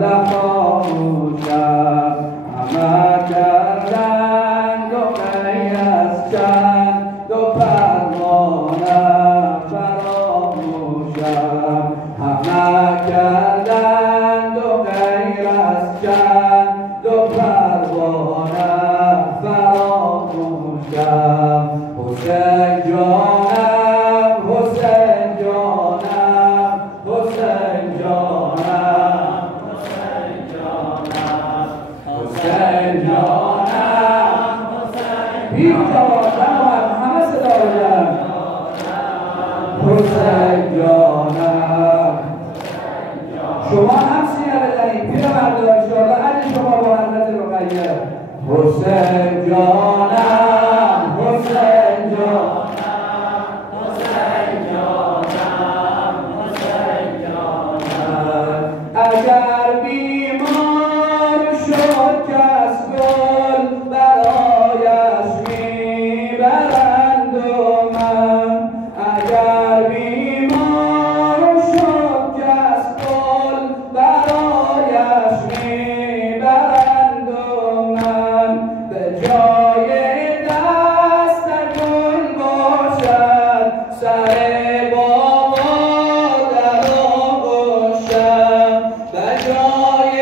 خاموشم همه کردند و غیر از چند و پروانه فراموشم همه کردند و غیر از چند و پروانه فراموشم حسین جانم حسین جانم حسین جانم حسین جانم این جانم همه صدا بودن حسین جانم شما هم سینه بزنید پیر مردم انشاءالله علی شما با حضرت رقیه حسین جانم حسین جانم حسین جانم حسین جانم اگر بیمار شد کس گل برایش میبرند و من اگر بیمار شد کس گل برایش میبرند و من به جای دست گل باشد سر بابا در آغوشم به جای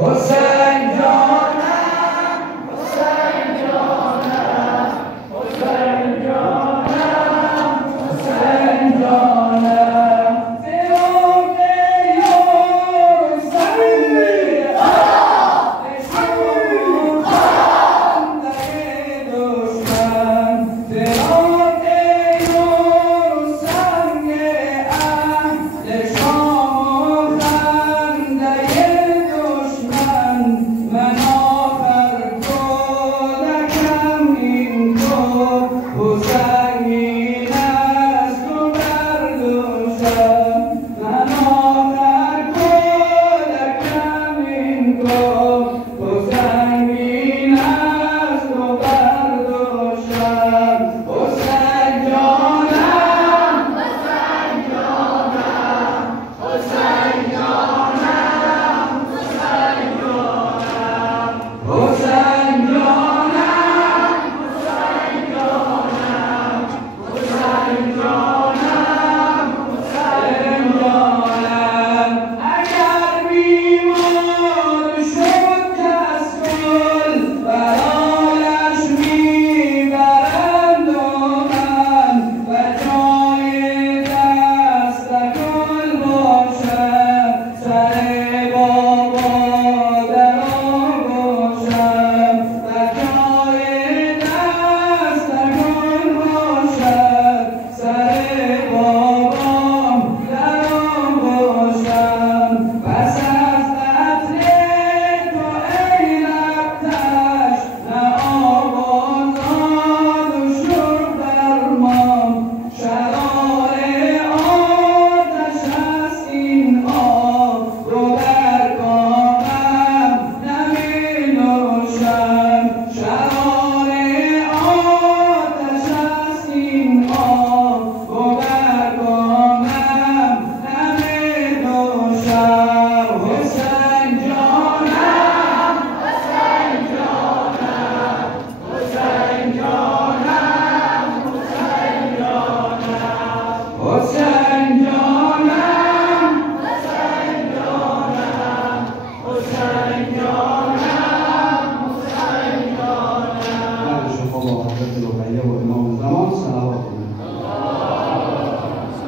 حسین جانم حسین جانم حسین جانم حسین جانم فراق یار سنگ دشمن خنده دشمن فراق یار سنگ اهل شام و خنده دشمن من آخر کودکم این کار حسین است و بردوشم من آخر کودکم این کار